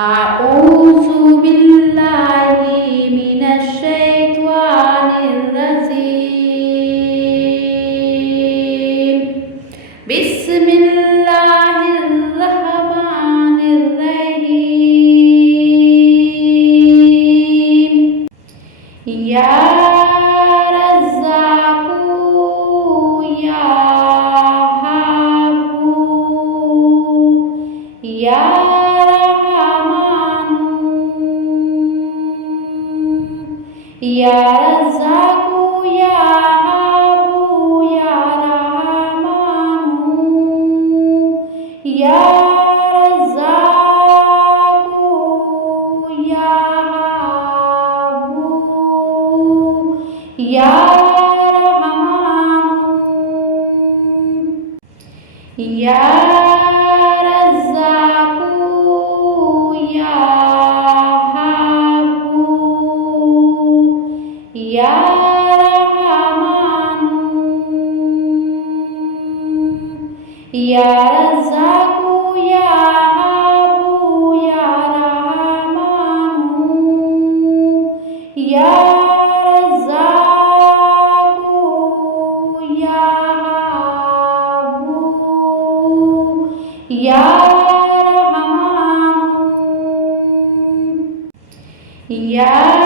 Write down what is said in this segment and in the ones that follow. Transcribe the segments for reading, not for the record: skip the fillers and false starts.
أعوذ بالله من الشيطان الرجيم. بسم الله الرحمن الرحيم. يا رزاق يا هاب يا Ya Razzaku Ya Habu Ya Rahmanu Ya Razzaku Ya Habu Ya Rahmanu Ya Razzaku Ya Ya Rahmanu Ya Razzaku Ya Habu Ya Rahmanu Ya Razzaku Ya Habu Ya Rahmanu Ya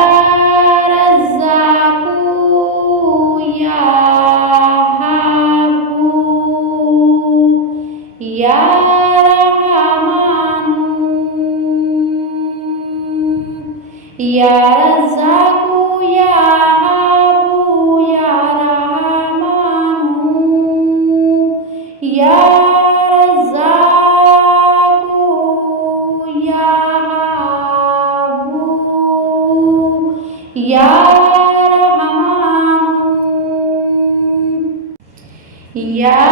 Ya Rahmanu Ya Razzaku Ya Habu Ya Rahmanu Ya Razzaku Ya Habu Ya Rahmanu Ya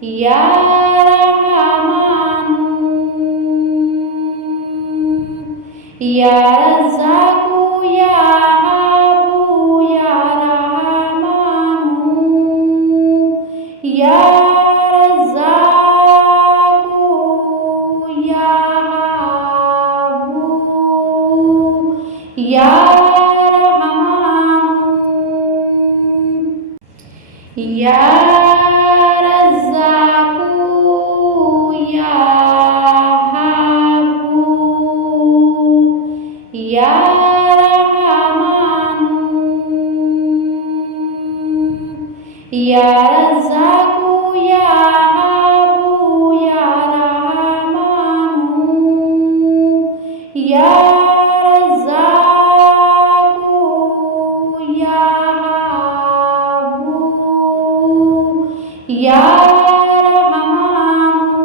Ya Rahmanu Ya Razzaku Ya Habu Ya Rahmanu Ya Razzaku Ya Habu Ya Rahmanu Ya Ya Rahmanu Ya Razzaku Ya Habu Ya Rahmanu Ya Razzaku Ya Habu Ya Rahmanu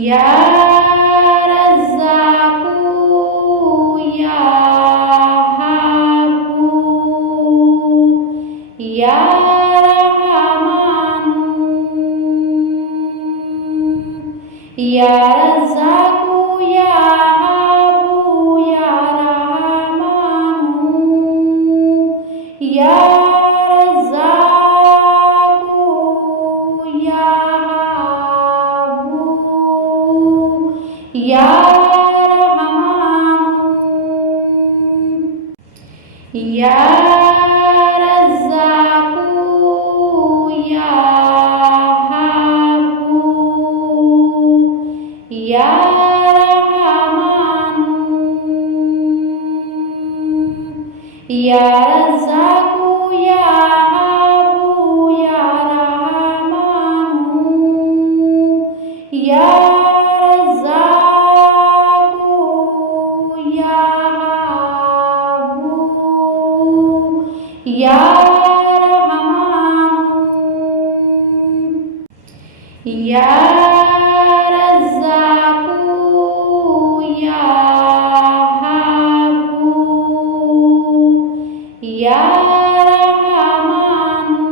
Ya Ya Rahmanu Ya Razzaku Ya Habu Ya Rahmanu Ya Razzaku Ya Habu Ya Rahmanu Ya Ya Rahmanu Ya Razzaku Ya Habu Ya Rahmanu Ya Razzaku Ya Habu Ya Rahmanu Ya Ya Rahmanu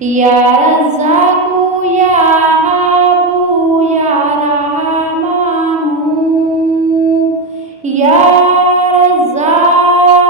Ya Razzaku Ya Habu Ya Rahmanu Ya Razzaku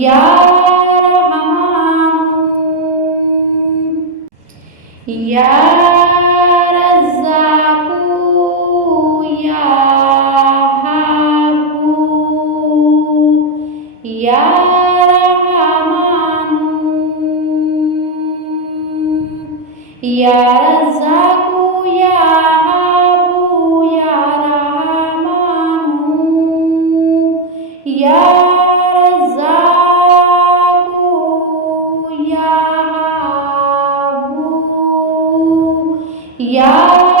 या रहमानु या रज़्ज़ाक़ु या वहाबु या रहमानु या रज़्ज़ाक़ु या वहाबु या रहमानु या रज़्ज़ाक़ु या वहाबु या